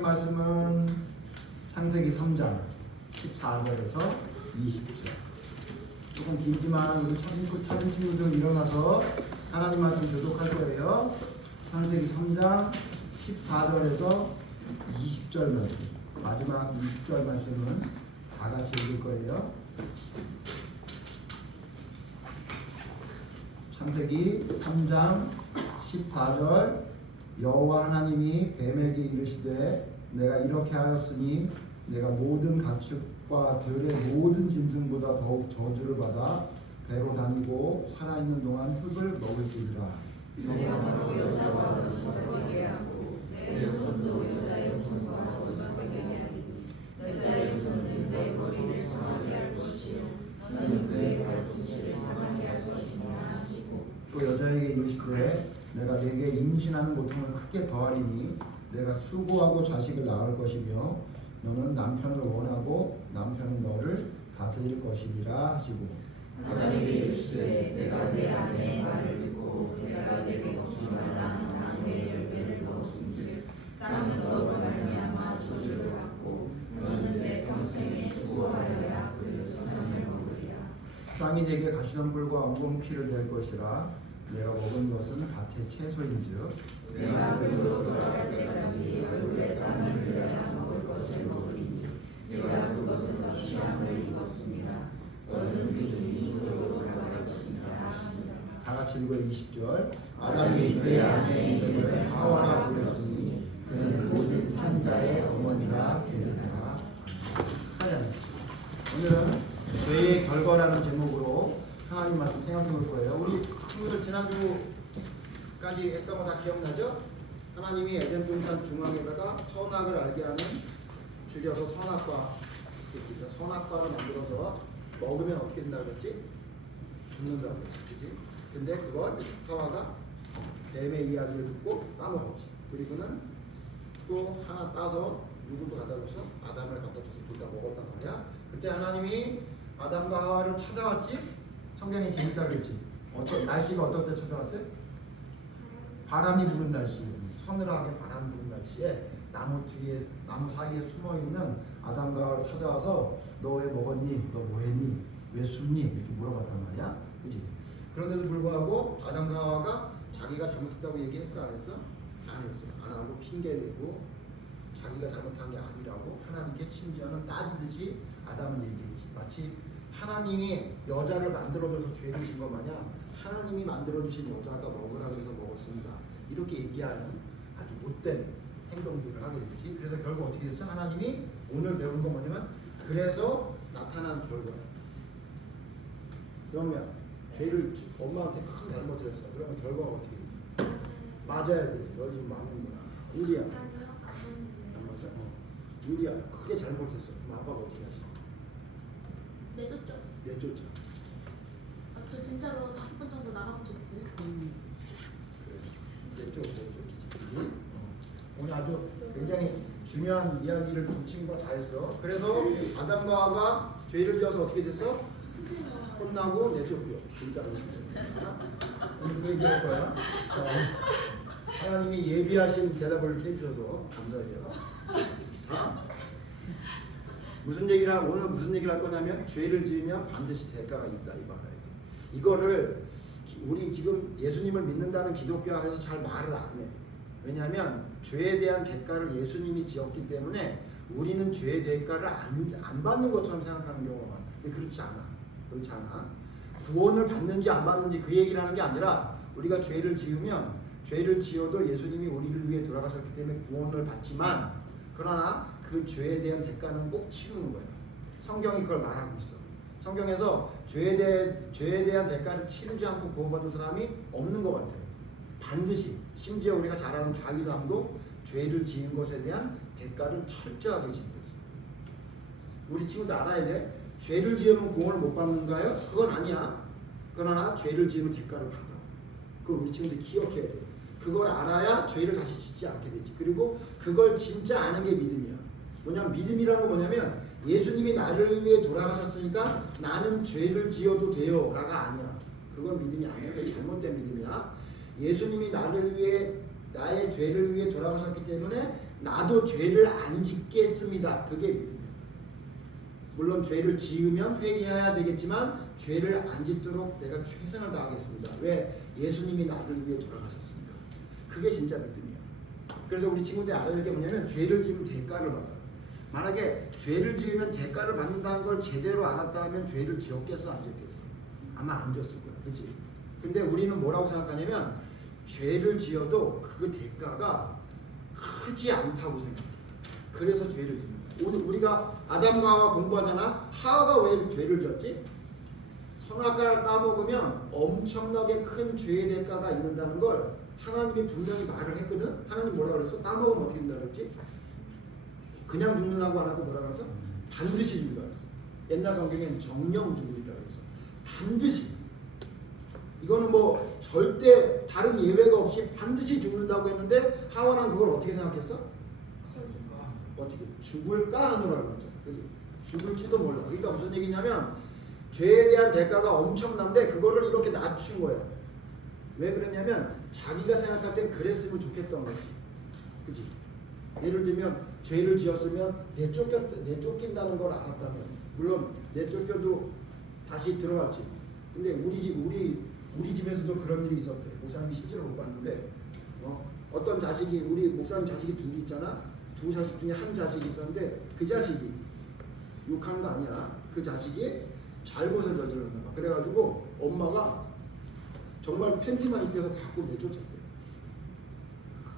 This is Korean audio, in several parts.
하나님 말씀은 창세기 3장 14절에서 20절. 조금 길지만 우리 찾은 친구들 일어나서 하나님 말씀 교독할 거예요. 창세기 3장 14절에서 20절 말씀. 마지막 20절 말씀은 다 같이 읽을 거예요. 창세기 3장 14절. 여호와 하나님이 뱀에게 이르시되 내가 이렇게 하였으니 내가 모든 가축과 들의 모든 짐승보다 더욱 저주를 받아 배로 다니고 살아있는 동안 흙을 먹을지니라. 내가 너로 여자와 수석하게 하고 내 후손도 여자의 후손과 수석하게 하리니 여자의 후손은 내 머리를 상하게 할 것이요 너는 그의 발꿈치를 상하게 할 것이니라 하시고 또 여자에게 이르시되 내가 내게 임신하는 고통을 크게 더하리니 내가 수고하고 자식을 낳을 것이며 너는 남편을 원하고 남편은 너를 다스릴 것이니라 하시고 아담에게 이르시되 내가 내 아내의 말을 듣고 내가 내게 먹지 말라 하는 나무의 열매를 먹었은즉 땅은 너로 말미암아 저주를 받고 너는 내 평생에 수고하여야 그 소산을 먹으리라. 땅이 내게 가시덤불과 엉겅퀴를 낼 것이라 내가 먹은 것은 밭의 채소인즉 내가 그로 돌아갈 때까지 얼굴에 땀을 흘려야 먹을 것을 먹으리니 내가 그것에서 취함을 입었습니다. 너는 그 이름으로 돌아갈 것이니라 하시니라. 다 같이 읽어 20절. 아담이 그의 아내의 이름을 하와라 불렀으니 그는 모든 산자의 어머니가 되리라. 오늘은 죄의 결과라는 제목으로 하나님 말씀 생각해 볼 거예요. 우리 친구들 지난주까지 했던 거 다 기억나죠? 하나님이 에덴 동산 중앙에다가 선악을 알게 하는 줄여서 선악과를 만들어서 먹으면 어떻게 된다고 그랬지? 죽는다고 그랬지. 그치? 근데 그걸 하와가 뱀의 이야기를 듣고 따먹었지. 그리고는 또 하나 따서 누구도 갖다 줘서 아담을 갖다 줘서 둘 다 먹었단 말이야. 그때 하나님이 아담과 하와를 찾아왔지. 성경이 재밌다 그랬지. 날씨가 어떨 때 찾아왔대? 바람이 부는 날씨, 서늘하게 바람 부는 날씨에 나무 사이에 숨어 있는 아담과 하와를 찾아와서 너 왜 먹었니? 너 뭐 했니? 왜 숨니? 이렇게 물어봤단 말이야. 그치? 그런데도 불구하고 아담과 하와가 자기가 잘못했다고 얘기했어? 안 했어? 안 했어. 안 하고 핑계대고 자기가 잘못한 게 아니라고 하나님께 심지어는 따지듯이 아담은 얘기했지. 마치 하나님이 여자를 만들어줘서 죄를 진 것 마냥 하나님이 만들어주신 여자가 먹으라고 해서 먹었습니다. 이렇게 얘기하는 아주 못된 행동들을 하게 됐지. 그래서 결국 어떻게 됐어? 하나님이 오늘 배운 건 뭐냐면 그래서 나타난 결과야. 그러면 죄를 엄마한테 큰 잘못을 했어. 그러면 결과가 어떻게 돼? 맞아야 돼. 너 지금 맞는구나. 유리야. 안 맞아. 유리야. 크게 잘못했어. 그럼 아빠가 어떻게 하시? 내줬죠. 내쫓아. 저 진짜로 5번 정도 나가본 적 있어요. 그래. 내쫓. 오늘 아주 굉장히 중요한 이야기를 두 친구가 다 했어. 그래서 아담과 하와가 죄를 지어서 어떻게 됐어? 혼나고 내쫓겨. 진짜로. 오늘 그 얘기할 거야. 하나님이 예비하신 대답을 이렇게 해주셔서 감사해요. 자, 오늘 무슨 얘기를 할 거냐면 죄를 지으면 반드시 대가가 있다 이 말이야. 이거를 우리 지금 예수님을 믿는다는 기독교 안에서 잘 말을 안 해. 왜냐하면 죄에 대한 대가를 예수님이 지었기 때문에 우리는 죄의 대가를 안 받는 것처럼 생각하는 경우가 많아. 근데 그렇지 않아. 구원을 받는지 안 받는지 그 얘기를 하는 게 아니라 우리가 죄를 지으면 죄를 지어도 예수님이 우리를 위해 돌아가셨기 때문에 구원을 받지만 그러나 그 죄에 대한 대가는 꼭 치르는 거야. 성경이 그걸 말하고 있어. 성경에서 죄에 대한 대가를 치르지 않고 구원받은 사람이 없는 것 같아요. 반드시 심지어 우리가 잘 아는 다윗 왕도 죄를 지은 것에 대한 대가를 철저하게 지고 있어요. 우리 친구들 알아야 돼. 죄를 지으면 구원을 못 받는가요? 그건 아니야. 그러나 죄를 지으면 대가를 받아. 그걸 우리 친구들이 기억해야 돼. 그걸 알아야 죄를 다시 짓지 않게 되지. 그리고 그걸 진짜 아는 게 믿음이야. 뭐냐면 믿음이라는 건 뭐냐면 예수님이 나를 위해 돌아가셨으니까 나는 죄를 지어도 돼요 라가 아니야. 그건 믿음이 아니야. 그건 잘못된 믿음이야. 예수님이 나를 위해 나의 죄를 위해 돌아가셨기 때문에 나도 죄를 안 짓겠습니다. 그게 믿음이에요. 물론 죄를 지으면 회개해야 되겠지만 죄를 안 짓도록 내가 최선을 다하겠습니다. 왜? 예수님이 나를 위해 돌아가셨습니까? 그게 진짜 믿음이야. 그래서 우리 친구들이 알아야 될 게 뭐냐면 죄를 지으면 대가를 받아요. 만약에 죄를 지으면 대가를 받는다는 걸 제대로 알았다면 죄를 지었겠어 안 지었겠어? 아마 안 지었을 거야. 그렇지? 근데 우리는 뭐라고 생각하냐면 죄를 지어도 그 대가가 크지 않다고 생각해. 그래서 죄를 짓는 거야. 오늘 우리가 아담과 하와 공부하잖아. 하와가 왜 죄를 지었지? 선악과를 따먹으면 엄청나게 큰 죄의 대가가 있는다는 걸 하나님이 분명히 말을 했거든. 하나님 뭐라 그랬어? 따먹으면 어떻게 된다 그랬지? 그냥 죽는다고 안 하고 뭐라 그랬어? 반드시 죽는다 그랬어. 옛날 성경엔 정령 죽으리라 그랬어. 반드시. 이거는 뭐 절대 다른 예외가 없이 반드시 죽는다고 했는데 하와는 그걸 어떻게 생각했어? 어떻게 죽을까 하느라고 그랬죠. 그지? 죽을지도 몰라. 그러니까 무슨 얘기냐면 죄에 대한 대가가 엄청난데 그거를 이렇게 낮춘 거예요. 왜 그랬냐면 자기가 생각할 땐 그랬으면 좋겠던 거지. 그지? 예를 들면 죄를 지었으면 내쫓긴다는 걸 알았다면, 물론 내쫓겨도 다시 들어갔지. 근데 우리 집에서도 그런 일이 있었대. 목사님이 실제로 못 봤는데 어떤 자식이, 우리 목사님 자식이 둘이 있잖아. 두 자식 중에 한 자식이 있었는데 그 자식이 욕하는 거 아니야. 그 자식이 잘못을 저질렀나 봐. 그래가지고 엄마가 정말 팬티만 입혀서 밖으로 내쫓았대.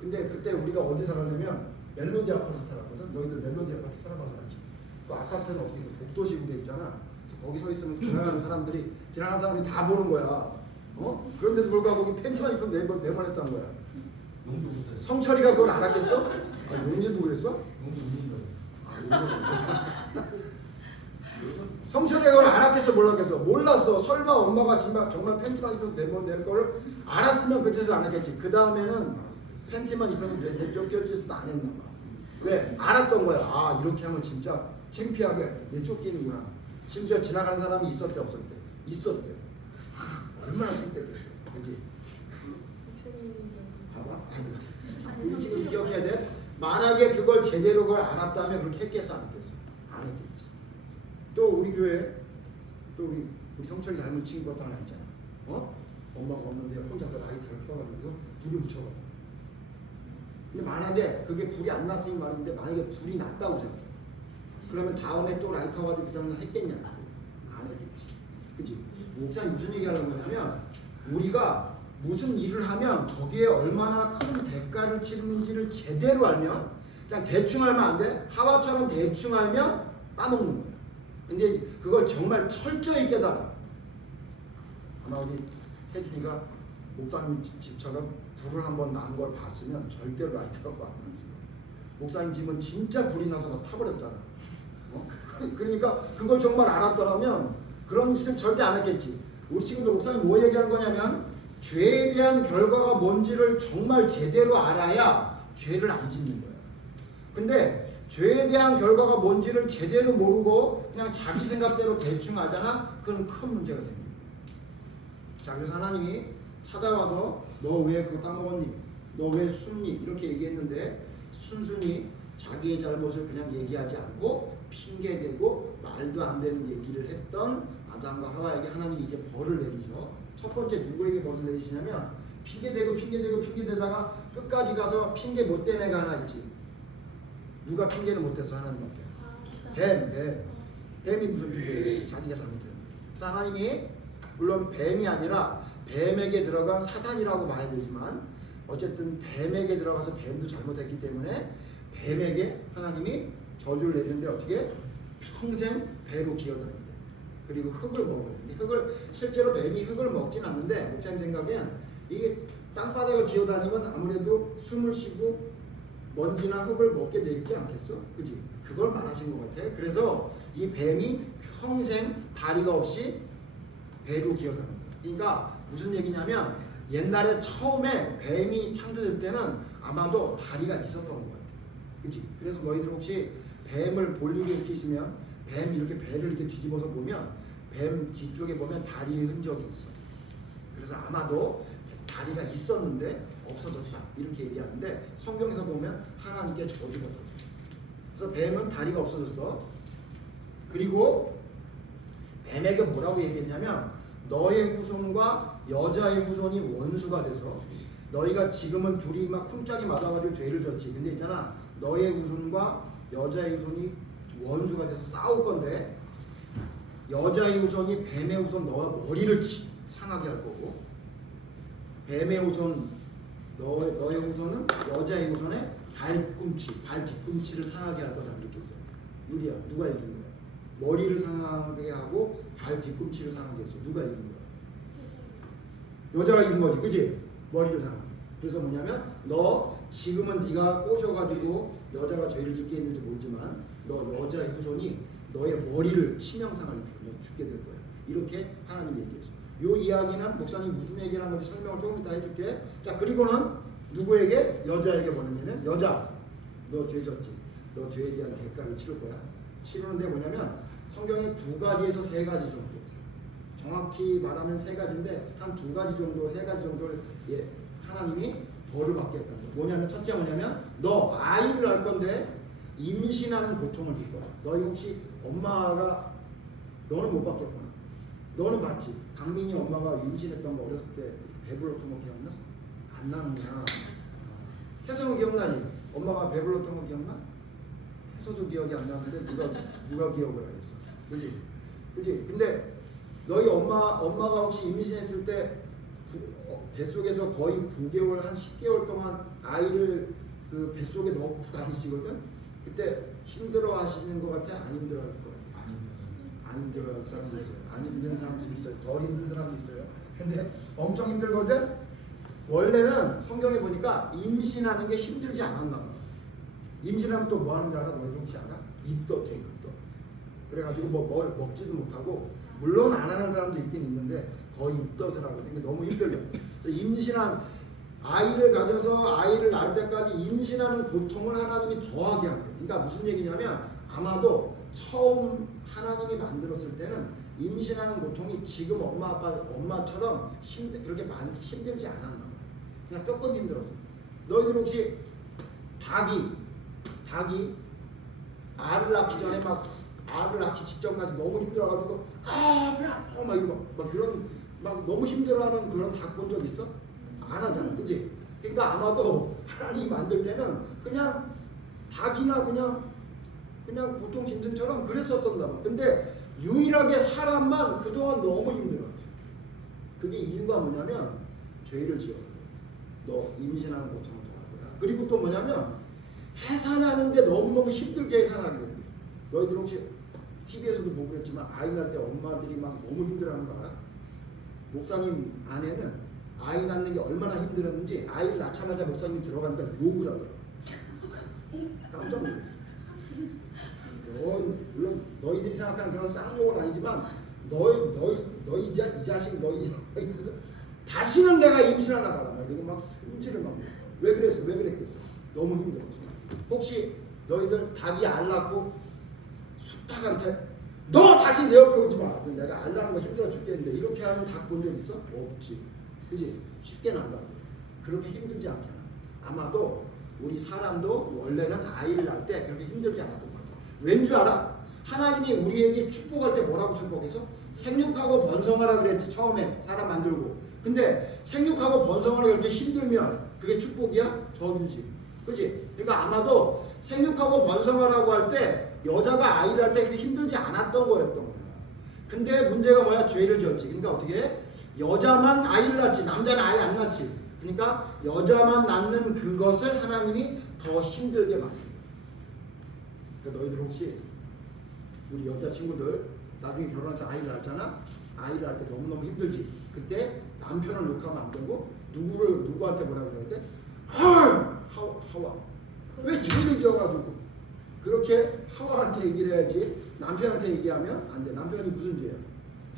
근데 그때 우리가 어디 살았냐면 멜로디 아파트 살았거든. 너희들 멜로디 아파트 살아봐서 알지. 그 아파트는 어떻게 돼? 복도식으로 돼 있잖아. 거기 서 있으면 지나가는 사람이 다 보는 거야. 그런데도 불구하고 거기 팬티만 입고 내보냈다는 거야. 성철이가 그걸 알았겠어? 아, 용리도 그랬어? 성철이가 그걸 알았겠어? 몰랐겠어? 몰랐어. 설마 엄마가 정말 팬티만 입혀서 내보낼 거를 알았으면 그 짓을 안 했겠지. 그 다음에는 팬티만 입혀서 내쫓길 짓은 안 했나 봐. 왜? 알았던 거야. 아, 이렇게 하면 진짜 창피하게 내쫓기는구나. 심지어 지나가는 사람이 있었대 없었대? 있었대. 얼마나 창피했겠어. 그치? 봐봐. 우리 지금 기억해야 돼. 만약에 그걸 제대로 그걸 알았다면 그렇게 했겠어 안 했겠어? 안 했겠지. 또 우리 교회 또 우리 성철이 닮은 친구가 하나 있잖아. 엄마가 없는데 혼자서 라이터를 켜가지고 불을 붙여가지고. 근데 만약에 그게 불이 안 났으니 말인데 만약에 불이 났다고 생각해. 그러면 다음에 또 라이터 가지고 그 장면 했겠냐? 안 했겠지. 그치? 목사님 무슨 얘기 하는 거냐면 우리가 무슨 일을 하면 거기에 얼마나 큰 대가를 치르는지를 제대로 알면, 그냥 대충 알면 안 돼. 하와처럼 대충 알면 따먹는 거야. 근데 그걸 정말 철저히 깨달아. 아마 우리 혜준이가 목사님 집처럼 불을 한번 난 걸 봤으면 절대로 라이트하고 안 그러지. 목사님 집은 진짜 불이 나서 타버렸잖아. 그러니까 그걸 정말 알았더라면 그런 짓을 절대 안 했겠지. 우리 친구들 목사님 뭐 얘기하는 거냐면 죄에 대한 결과가 뭔지를 정말 제대로 알아야 죄를 안 짓는 거야. 근데 죄에 대한 결과가 뭔지를 제대로 모르고 그냥 자기 생각대로 대충 하잖아. 그건 큰 문제가 생깁니다. 자, 그래서 하나님이 찾아와서 너 왜 그거 따먹었니? 너 왜 숨니? 이렇게 얘기했는데 순순히 자기의 잘못을 그냥 얘기하지 않고 핑계대고 말도 안 되는 얘기를 했던 아담과 하와에게 하나님이 이제 벌을 내리죠. 첫 번째 누구에게 벌을 내리시냐면 핑계대다가 끝까지 가서 핑계 못 댄 애가 하나 있지. 누가 핑계는 못 댔어? 하나님한테. 뱀이 무슨 핑계를 자기가 잘못했는데. 그래서 하나님이 물론 뱀이 아니라 뱀에게 들어간 사단이라고 봐야 되지만 어쨌든 뱀에게 들어가서 뱀도 잘못했기 때문에 뱀에게 하나님이 저주를 내리는데 어떻게? 평생 배로 기어다닌대. 그리고 흙을 먹어야 돼. 실제로 뱀이 흙을 먹진 않는데 목사님 생각엔 이게 땅바닥을 기어다니면 아무래도 숨을 쉬고 먼지나 흙을 먹게 돼 있지 않겠어? 그지? 그걸 말하신 것 같아. 그래서 이 뱀이 평생 다리가 없이 배로 기어다닌다. 그러니까 무슨 얘기냐면 옛날에 처음에 뱀이 창조될 때는 아마도 다리가 있었던 것 같아. 그치? 그래서 너희들 혹시 뱀을 볼 일이 혹시 있으면 뱀 이렇게 배를 이렇게 뒤집어서 보면 뱀 뒤쪽에 보면 다리의 흔적이 있어. 그래서 아마도 다리가 있었는데 없어졌다 이렇게 얘기하는데 성경에서 보면 하나님께 저주가 터져. 그래서 뱀은 다리가 없어졌어. 그리고 뱀에게 뭐라고 얘기했냐면 너의 후손과 여자의 후손이 원수가 돼서 너희가 지금은 둘이 막 쿵짝이 맞아가지고 죄를 졌지. 근데 있잖아 너의 후손과 여자의 후손이 원수가 돼서 싸울 건데 여자의 후손이 뱀의 후손 너와 머리를 상하게 할 거고 뱀의 후손 너의 후손은 여자의 후손의 발 뒤꿈치를 상하게 할 거다 이렇게 했어. 유리야 누가 이긴 거야? 머리를 상하게 하고 발 뒤꿈치를 상하게 했어. 누가 이긴 거야? 여자가 이긴 거지, 그치? 머리를 상하게. 그래서 뭐냐면 너 지금은 네가 꼬셔가지고 여자가 죄를 짓게 했는지 모르지만 너 여자의 후손이 너의 머리를 치명상을 입히면 죽게 될 거야. 이렇게 하나님이 얘기했어. 요 이야기는 목사님 무슨 얘기를 하는지 설명을 조금 이따 해줄게. 자 그리고는 누구에게? 여자에게 뭐냐면 여자 너 죄 졌지. 너 죄에 대한 대가를 치를 거야. 치르는데 뭐냐면 성경이 2가지에서 3가지 정도 정확히 말하면 3가지인데 한 2가지 정도 3가지 정도를 하나님이 벌을 받겠다는 거야. 뭐냐면 첫째 뭐냐면 너 아이를 낳을 건데 임신하는 고통을 줄 거야. 너희 혹시 엄마가 너는 못 받겠구나. 너는 받지. 강민이 엄마가 임신했던 거 어렸을 때 배불렀던 거 기억나? 안 나는구나. 혜성은 기억나니? 엄마가 배불렀던 거 기억나? 혜성도 기억이 안 나는데 누가 기억을 하겠어? 그지? 그지? 근데 너희 엄마가 혹시 임신했을 때 뱃속에서 거의 9개월 한 10개월 동안 아이를 그 뱃속에 넣고 다니시거든? 그때 힘들어 하시는 것 같아? 안 힘들어 할 거야? 안 힘들어 할 사람도 있어요. 안 힘든 사람도 있어요. 덜 힘든 사람도 있어요. 근데 엄청 힘들거든? 원래는 성경에 보니까 임신하는 게 힘들지 않았나 봐. 임신하면 또 뭐 하는지 알아? 너희들 혹시 알아? 입덧 해, 입덧. 그래가지고 뭘 먹지도 못하고 물론 안 하는 사람도 있긴 있는데 거의 입덧을 하거든. 그러니까 너무 힘들려. 그래서 임신한 아이를 가져서 아이를 낳을 때까지 임신하는 고통을 하나님이 더하게 한대. 그러니까 무슨 얘기냐면 아마도 처음 하나님이 만들었을 때는 임신하는 고통이 지금 엄마처럼 그렇게 힘들지 않았나 봐. 그냥 조금 힘들었어. 너희들 혹시 닭이 알을 낳기 전에 막 알을 낳기 직전까지 너무 힘들어가지고 배 아파 막 이거 막 그런 막 너무 힘들어하는 그런 닭 본 적 있어? 안 하잖아, 그지? 그러니까 아마도 하나님이 만들 때는 그냥 닭이나 그냥 보통 짐승처럼 그랬었던가 봐. 근데 유일하게 사람만 그동안 너무 힘들어. 그게 이유가 뭐냐면 죄를 지어. 너 임신하는 고통을 더할 거야. 그리고 또 뭐냐면 해산하는데 너무너무 힘들게 해산하게 되는 거야. 너희들 혹시 TV에서도 보고 그랬지만 아이 낳을 때 엄마들이 막 너무 힘들어하는 거 알아? 목사님 아내는 아이 낳는 게 얼마나 힘들었는지 아이를 낳자마자 목사님 들어가니까 욕을 하더라고. 깜짝 놀랐어. 물론 너희들이 생각하는 그런 쌍욕은 아니지만 너희 이 자식 너희 이러면서 다시는 내가 임신하나 봐라 막 이러고 막 승질을 막 왜 그랬겠어? 너무 힘들었어. 혹시 너희들 닭이 알 낳고 숫닭한테 너 다시 내 옆에 오지 마. 내가 알 낳는 거 힘들어 죽겠는데 이렇게 하면 닭 본 적 있어? 없지. 그지? 쉽게 난다고. 그렇게 힘들지 않잖아. 아마도 우리 사람도 원래는 아이를 낳을 때 그렇게 힘들지 않았던 것 같아. 왠 줄 알아? 하나님이 우리에게 축복할 때 뭐라고 축복해서? 생육하고 번성하라 그랬지 처음에 사람 만들고. 근데 생육하고 번성하라 그렇게 힘들면 그게 축복이야? 저주지. 그치? 그러니까 아마도 생육하고 번성하라고 할 때 여자가 아이를 할 때 그렇게 힘들지 않았던 거였던 거야. 근데 문제가 뭐야? 죄를 지었지. 그러니까 어떻게 해? 여자만 아이를 낳지 남자는 아이 안 낳지. 그러니까 여자만 낳는 그것을 하나님이 더 힘들게 만든 거야. 그러니까 너희들 혹시 우리 여자친구들 나중에 결혼해서 아이를 낳잖아. 아이를 낳을 때 너무너무 힘들지. 그때 남편을 욕하면 안 되고 누구한테 뭐라고 그래야 돼? 하와. 왜 죄를 지어가지고 그렇게 하와한테 얘기를 해야지. 남편한테 얘기하면 안 돼. 남편이 무슨 죄야?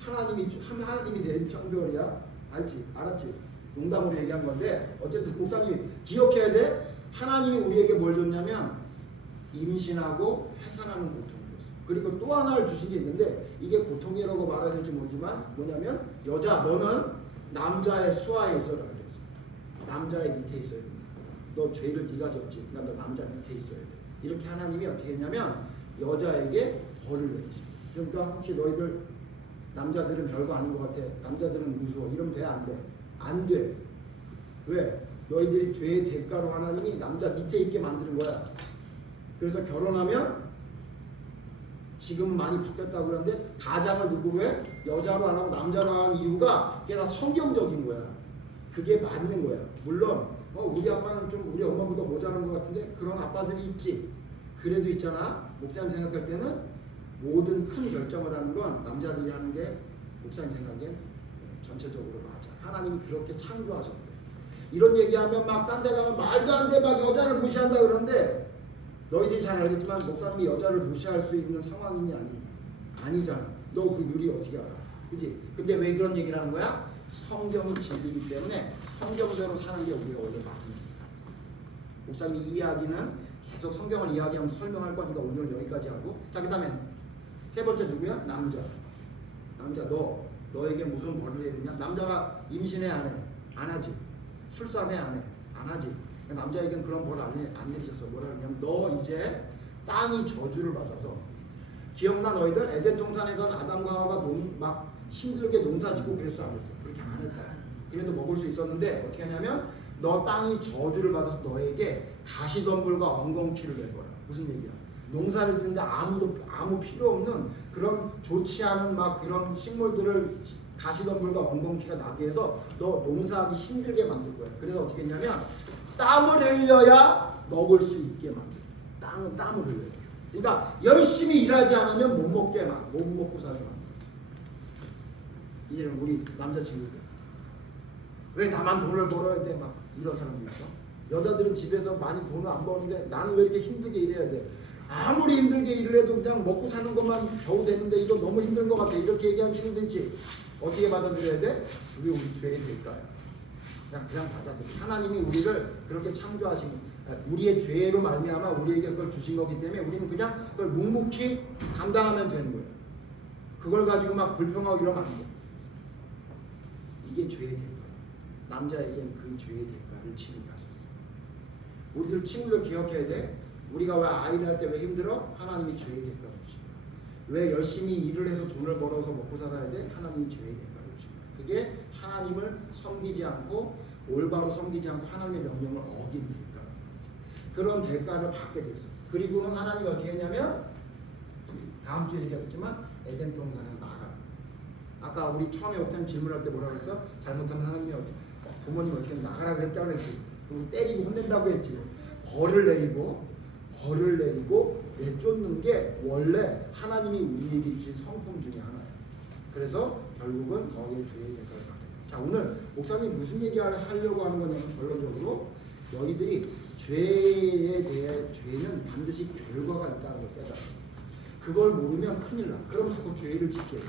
하나님이 내린 편별이야. 알았지? 농담으로 얘기한 건데 어쨌든 목사님 기억해야 돼. 하나님이 우리에게 뭘 줬냐면 임신하고 해산하는 고통을 줬어. 그리고 또 하나를 주신 게 있는데 이게 고통이라고 말해야 될지 모르지만 뭐냐면 여자 너는 남자의 수하에 있어라 그랬어. 남자의 밑에 있어야 된다. 너 죄를 네가 졌지. 그러니까 너 남자 밑에 있어야 돼. 이렇게 하나님이 어떻게 했냐면 여자에게 벌을 내리시. 그러니까 혹시 너희들 남자들은 별거 아닌 것 같아. 남자들은 무서워. 이러면 돼? 안 돼? 안 돼. 왜? 너희들이 죄의 대가로 하나님이 남자 밑에 있게 만드는 거야. 그래서 결혼하면 지금 많이 바뀌었다고 그러는데 가장을 누구로 해? 여자로 안 하고 남자로 하는 이유가 그게 다 성경적인 거야. 그게 맞는 거야. 물론 우리 아빠는 좀 우리 엄마보다 모자란 것 같은데 그런 아빠들이 있지. 그래도 있잖아. 목사님 생각할 때는 모든 큰 결정을 하는 건 남자들이 하는 게 목사님 생각엔 전체적으로 맞아. 하나님이 그렇게 창조하셨대. 이런 얘기하면 막 딴 데 가면 말도 안 돼. 막 여자를 무시한다 그러는데 너희들이 잘 알겠지만 목사님이 여자를 무시할 수 있는 상황이니 아니잖아. 너 그 유리 어떻게 알아? 그치? 근데 왜 그런 얘기를 하는 거야? 성경을 즐기기 때문에 성경대로 사는 게 우리가 원래 맞는 거야. 목사님이 이 이야기는 계속 성경을 이야기하면서 설명할 거니까 오늘은 여기까지 하고. 자, 그 다음에 세 번째 누구야? 남자 너에게 무슨 벌을 내리냐? 남자가 임신해 안 해? 안 하지. 출산해 안 해? 안 하지. 남자에겐 그런 벌을 안 내리셔서 뭐라 그러냐면 너 이제 땅이 저주를 받아서 기억나? 너희들 에덴 동산에서는 아담과 하와가 막 힘들게 농사짓고 그랬어 안 했어? 그렇게 안 했다. 그래도 먹을 수 있었는데 어떻게 하냐면 너 땅이 저주를 받아서 너에게 가시덤불과 엉겅퀴를 내거라. 무슨 얘기야? 농사를 짓는데 아무 필요 없는 그런 좋지 않은 막 그런 식물들을 가시덤불과 엉겅퀴가 나게 해서 너 농사하기 힘들게 만들 거야. 그래서 어떻게 했냐면 땀을 흘려야 먹을 수 있게 만들. 땀을 흘려. 그러니까 열심히 일하지 않으면 못 먹고 살게 만들. 이제는 우리 남자친구들 왜 나만 돈을 벌어야 돼? 막 이런 사람들 있어. 여자들은 집에서 많이 돈을 안 버는데 나는 왜 이렇게 힘들게 일해야 돼? 아무리 힘들게 일을 해도 그냥 먹고 사는 것만 겨우 되는데 이거 너무 힘든 것 같아. 이렇게 얘기하는 친구들 있지. 어떻게 받아들여야 돼? 우리 죄의 대가야. 그냥 받아들여. 하나님이 우리를 그렇게 창조하신, 우리의 죄로 말미암아 우리에게 그걸 주신 거기 때문에 우리는 그냥 그걸 묵묵히 감당하면 되는 거예요. 그걸 가지고 막 불평하고 이러면 안 돼. 이게 죄의 대가. 남자에겐 그 죄의 대가를 치르게 하셨어요. 우리들 친구들 기억해야 돼. 우리가 왜 아이를 할 때 왜 힘들어? 하나님이 죄의 대가를 주신 거야. 왜 열심히 일을 해서 돈을 벌어서 먹고 살아야 돼? 하나님이 죄의 대가를 주신 거야. 그게 하나님을 섬기지 않고 올바로 섬기지 않고 하나님의 명령을 어긴 대가. 그런 대가를 받게 됐어. 그리고는 하나님이 어떻게 했냐면 다음 주에 얘기했지만 에덴 동산에 나가. 아까 우리 처음에 목사님 질문할 때 뭐라고 했어? 잘못하면 하나님이 부모님 어떻게 나가라 그랬다고 했지. 그리고 때리고 혼낸다고 했지. 벌을 내리고 내쫓는 게 원래 하나님이 우리에게 주신 성품 중에 하나예요. 그래서 결국은 너의 죄의 대가를 받게 돼. 자, 오늘 목사님 무슨 얘기를 하려고 하는 거냐면 결론적으로 너희들이 죄에 대해 죄는 반드시 결과가 있다는 걸 깨달아. 그걸 모르면 큰일 나. 그럼 자꾸 죄를 짓게 돼.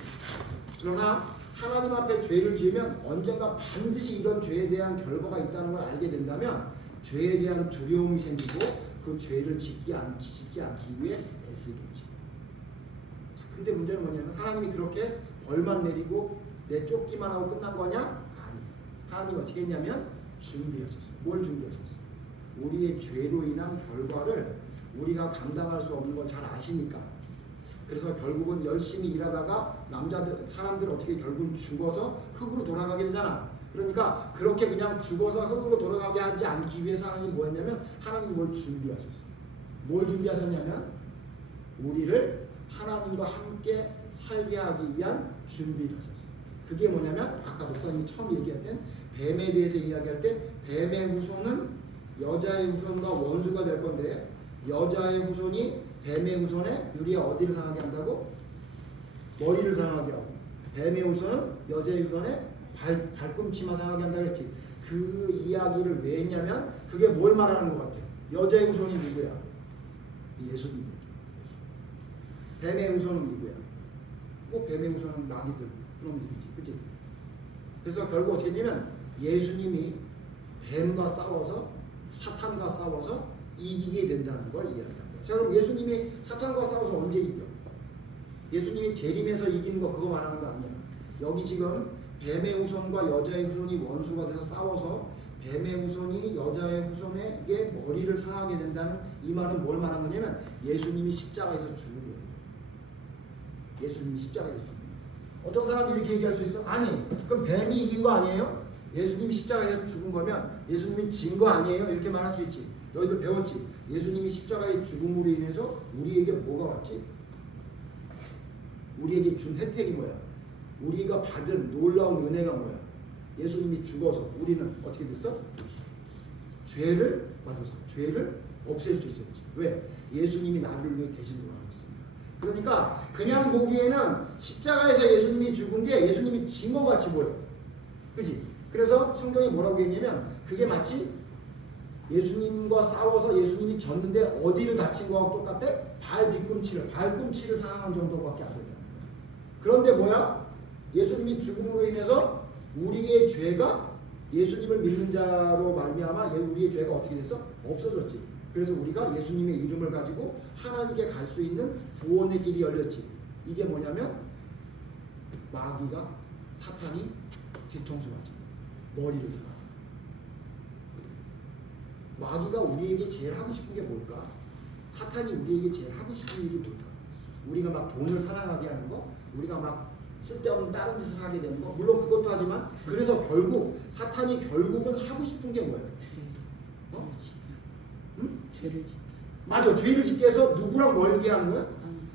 그러나 하나님 앞에 죄를 지으면 언젠가 반드시 이런 죄에 대한 결과가 있다는 걸 알게 된다면 죄에 대한 두려움이 생기고 그 죄를 짓지 않기 위해 애쓰겠지. 자, 근데 문제는 뭐냐면 하나님이 그렇게 벌만 내리고 내쫓기만 하고 끝난 거냐? 아니. 하나님이 어떻게 했냐면 준비하셨어요. 뭘 준비하셨어요? 우리의 죄로 인한 결과를 우리가 감당할 수 없는 걸 잘 아시니까. 그래서 결국은 열심히 일하다가 사람들 어떻게 결국은 죽어서 흙으로 돌아가게 되잖아. 그러니까 그렇게 그냥 죽어서 흙으로 돌아가게 하지 않기 위해서 하나님이 뭐 했냐면 하나님이 뭘 준비하셨어요. 뭘 준비하셨냐면 우리를 하나님과 함께 살게 하기 위한 준비를 하셨어요. 그게 뭐냐면 아까 목사님이 처음 얘기했던 뱀에 대해서 이야기할 때 뱀의 후손은 여자의 후손과 원수가 될 건데 여자의 후손이 뱀의 후손에 유리에 어디를 상하게 한다고? 머리를 상하게 하고 뱀의 후손은 여자의 후손에 발꿈치만 상하게 한다 그랬지. 그 이야기를 왜 했냐면 그게 뭘 말하는 것 같아? 여자의 후손이 누구야? 예수님. 뱀의 후손은 누구야? 뭐 뱀의 후손은 마귀들 그놈들이지, 그치? 그래서 결국 어떻게 했냐면 예수님이 뱀과 싸워서 사탄과 싸워서 이기게 된다는 걸 이야기합니다. 자, 그럼 예수님이 사탄과 싸워서 언제 이겨? 예수님이 재림에서 이기는 거 그거 말하는 거 아니야. 여기 지금 뱀의 후손과 여자의 후손이 원수가 돼서 싸워서 뱀의 후손이 여자의 후손에게 머리를 상하게 된다는 이 말은 뭘 말하는 거냐면 예수님이 십자가에서 죽은 거예요. 예수님이 십자가에서 죽은 거예요. 어떤 사람이 이렇게 얘기할 수 있어? 아니, 그럼 뱀이 이긴 거 아니에요? 예수님이 십자가에서 죽은 거면 예수님이 진 거 아니에요? 이렇게 말할 수 있지. 너희들 배웠지? 예수님이 십자가의 죽음으로 인해서 우리에게 뭐가 왔지? 우리에게 준 혜택이 뭐야? 우리가 받은 놀라운 은혜가 뭐야? 예수님이 죽어서 우리는 어떻게 됐어? 죄를 맞았어. 죄를 없앨 수 있었지. 왜? 예수님이 나를 위해 대신 돌아가셨으니까. 그러니까 그냥 보기에는 십자가에서 예수님이 죽은 게 예수님이 진 것 같이 보여. 그지? 그래서 성경이 뭐라고 했냐면 그게 마치 예수님과 싸워서 예수님이 졌는데 어디를 다친 거하고 똑같대? 발꿈치를 상한 정도밖에 안 된다. 그런데 뭐야? 예수님이 죽음으로 인해서 우리의 죄가 예수님을 믿는 자로 말미암아 우리의 죄가 어떻게 됐어? 없어졌지. 그래서 우리가 예수님의 이름을 가지고 하나님께 갈 수 있는 구원의 길이 열렸지. 이게 뭐냐면 마귀가 사탄이 뒤통수 맞지. 머리를 사. 마귀가 우리에게 제일 하고 싶은 게 뭘까? 사탄이 우리에게 제일 하고 싶은 일이 뭘까? 우리가 막 돈을 사랑하게 하는 거, 우리가 막 쓸데없는 다른 짓을 하게 되는 거, 물론 그것도 하지만 그래서 결국 사탄이 결국은 하고 싶은 게 뭐야? 어? 응? 죄를 짓게. 맞아, 죄를 짓게 해서 누구랑 멀게 하는 거야?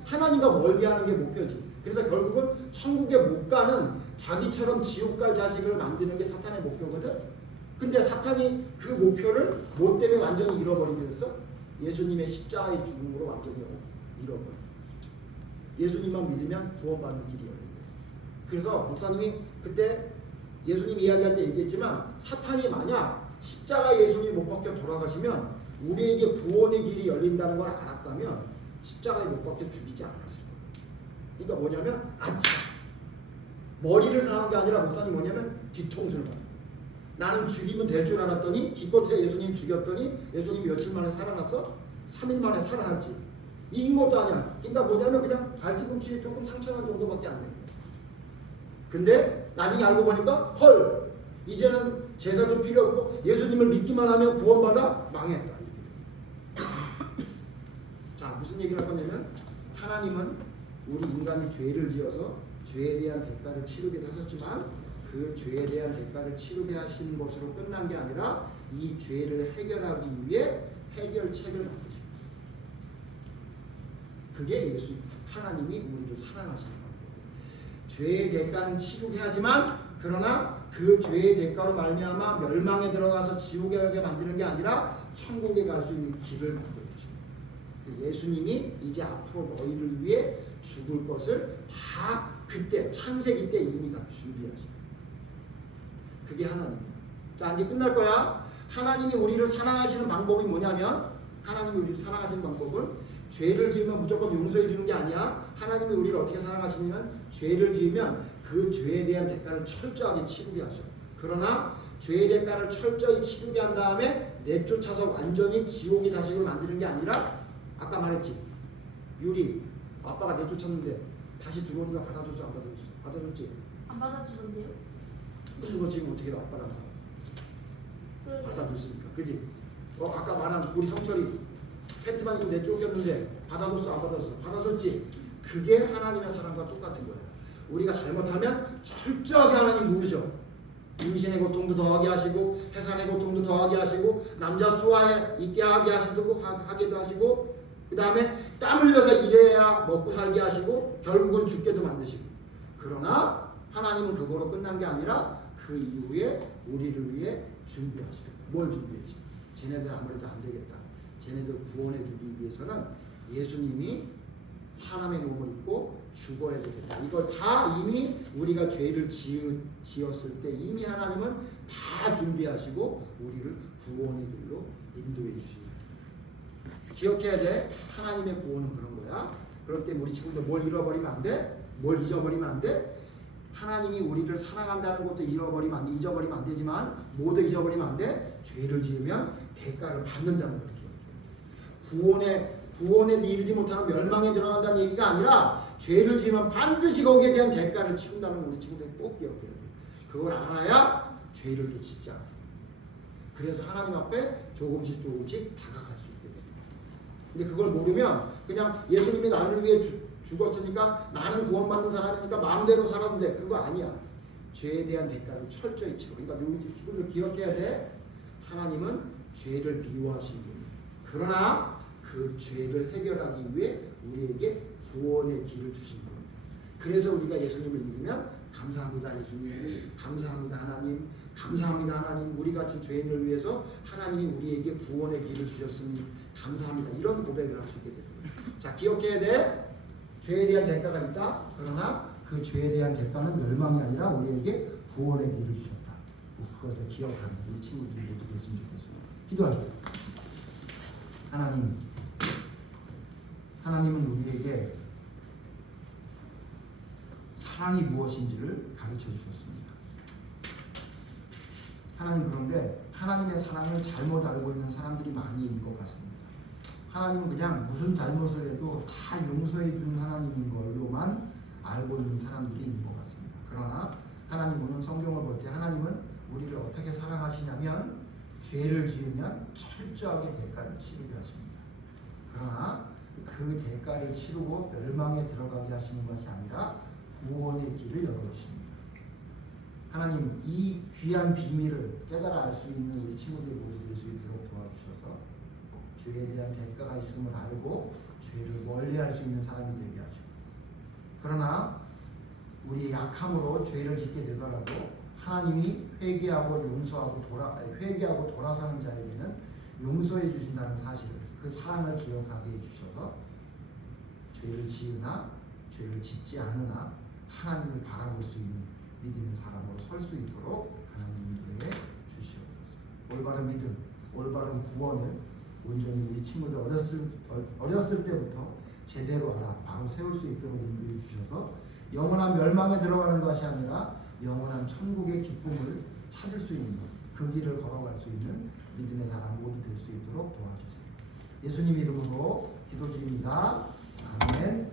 하나님과 멀게 하는 게 목표지. 그래서 결국은 천국에 못 가는 자기처럼 지옥 갈 자식을 만드는 게 사탄의 목표거든. 근데 사탄이 그 목표를 뭐 때문에 완전히 잃어버리게 됐어? 예수님의 십자가의 죽음으로 완전히 잃어버려. 예수님만 믿으면 구원받는 길이 열린대. 그래서 목사님이 그때 예수님 이야기할 때 얘기했지만 사탄이 만약 십자가 예수님이 못 박혀 돌아가시면 우리에게 구원의 길이 열린다는 걸 알았다면 십자가에 못 박혀 죽이지 않았을 거예요. 그러니까 뭐냐면 머리를 상한 게 아니라 목사님 뭐냐면 뒤통수를 봐. 나는 죽이면 될 줄 알았더니 기껏해 예수님 죽였더니 예수님 며칠 만에 살아났어? 3일 만에 살아났지. 이긴 것도 아니야. 그러니까 뭐냐면 그냥 발뒤꿈치에 조금 상처난 정도밖에 안 돼. 근데 나중에 알고 보니까 헐, 이제는 제사도 필요 없고 예수님을 믿기만 하면 구원받아? 망했다. 자, 무슨 얘기를 할 거냐면 하나님은 우리 인간이 죄를 지어서 죄에 대한 대가를 치르게 하셨지만 그 죄에 대한 대가를 치르게 하신 것으로 끝난 게 아니라 이 죄를 해결하기 위해 해결책을 만드십니다. 그게 하나님이 우리를 사랑하시는 거예요. 죄의 대가는 치르게 하지만 그러나 그 죄의 대가로 말미암아 멸망에 들어가서 지옥에 가게 만드는 게 아니라 천국에 갈 수 있는 길을 만들어 주십니다. 예수님이 이제 앞으로 너희를 위해 죽을 것을 다 그때 창세기 때 이미 다 준비하십니다. 그게 하나님이야. 자, 이제 끝날 거야. 하나님이 우리를 사랑하시는 방법이 뭐냐면 하나님이 우리를 사랑하시는 방법은 죄를 지으면 무조건 용서해 주는 게 아니야. 하나님이 우리를 어떻게 사랑하시냐면 죄를 지으면 그 죄에 대한 대가를 철저하게 치르게 하셔. 그러나 죄의 대가를 철저히 치르게 한 다음에 내쫓아서 완전히 지옥의 자식을 만드는 게 아니라 아까 말했지. 유리 아빠가 내쫓았는데 다시 들어오니까 받아줬어 안 받아줬어? 받아줬지? 안 받아주던데요? 그리고 지금 어떻게 아빠랑 사? 받아줬으니까, 그지? 아까 말한 우리 성철이 팬트만 입고 내쫓겼는데 받아줬어 안 받아줬어? 받아줬지? 그게 하나님의 사랑과 똑같은 거야. 우리가 잘못하면 철저하게 하나님 물으셔. 임신의 고통도 더하게 하시고 해산의 고통도 더하게 하시고 남자 수하에 있게 하기도 하시고 그 다음에 땀 흘려서 일해야 먹고 살게 하시고 결국은 죽게도 만드시고. 그러나 하나님은 그거로 끝난 게 아니라 그 이후에 우리를 위해 준비하시고. 뭘 준비하시고? 쟤네들 아무래도 안 되겠다. 쟤네들 구원해 주기 위해서는 예수님이 사람의 몸을 입고 죽어야 되겠다. 이걸 다 이미 우리가 죄를 지었을 때 이미 하나님은 다 준비하시고 우리를 구원의 길로 인도해 주십니다. 기억해야 돼. 하나님의 구원은 그런 거야. 그럴 때 우리 친구들 뭘 잃어버리면 안 돼? 뭘 잊어버리면 안 돼? 하나님이 우리를 사랑한다는 것도 잊어버리면 안 되지만 모두 잊어버리면 안 돼. 죄를 지으면 대가를 받는다는 걸 기억해. 구원에 이르지 못하는 멸망에 들어간다는 얘기가 아니라 죄를 지으면 반드시 거기에 대한 대가를 치른다는 걸 우리 친구들이 꼭 기억해야 돼. 그걸 알아야 죄를 또 짓지 않아. 그래서 하나님 앞에 조금씩 다가갈 수 있게 됩니다. 근데 그걸 모르면 그냥 예수님이 나를 위해 죽었으니까 나는 구원받는 사람이니까 마음대로 살아도 돼. 그거 아니야. 죄에 대한 대가를 철저히 치고. 그러니까 누구를 기억해야 돼? 하나님은 죄를 미워하신 분이에요. 그러나 그 죄를 해결하기 위해 우리에게 구원의 길을 주신 분이에요. 그래서 우리가 예수님을 믿으면 감사합니다 예수님, 감사합니다 하나님, 감사합니다 하나님, 우리 같은 죄인을 위해서 하나님이 우리에게 구원의 길을 주셨으니 감사합니다, 이런 고백을 할 수 있게 됩니다. 자, 기억해야 돼. 죄에 대한 대가가 있다. 그러나 그 죄에 대한 대가는 멸망이 아니라 우리에게 구원의 길을 주셨다. 그것을 기억하는 우리 친구들이 모두 됐으면 좋겠습니다. 기도할게요. 하나님은 우리에게 사랑이 무엇인지를 가르쳐 주셨습니다. 하나님, 그런데 하나님의 사랑을 잘못 알고 있는 사람들이 많이 있는 것 같습니다. 하나님은 그냥 무슨 잘못을 해도 다 용서해 주는 하나님인 걸로만 알고 있는 사람들이 있는 것 같습니다. 그러나 하나님 오늘 성경을 볼 때 하나님은 우리를 어떻게 사랑하시냐면 죄를 지으면 철저하게 대가를 치르게 하십니다. 그러나 그 대가를 치르고 멸망에 들어가게 하시는 것이 아니라 구원의 길을 열어주십니다. 하나님, 이 귀한 비밀을 깨달아 알 수 있는 우리 친구들이 모두 될 수 있도록 도와주셔서 죄에 대한 대가가 있음을 알고 죄를 멀리할 수 있는 사람이 되게 하시고, 그러나 우리 약함으로 죄를 짓게 되더라도 하나님이 회개하고 돌아서는 자에게는 용서해 주신다는 사실을, 그 사랑을 기억하게 해주셔서 죄를 지으나 죄를 짓지 않으나 하나님을 바라볼 수 있는 믿음의 사람으로 설 수 있도록 하나님 인도해 주시옵소서. 올바른 믿음, 올바른 구원을 온전히 우리 친구들 어렸을 때부터 제대로 알아 바로 세울 수 있도록 인도해 주셔서 영원한 멸망에 들어가는 것이 아니라 영원한 천국의 기쁨을 찾을 수 있는 그 길을 걸어갈 수 있는 믿음의 사람 모두 될 수 있도록 도와주세요. 예수님 이름으로 기도드립니다. 아멘.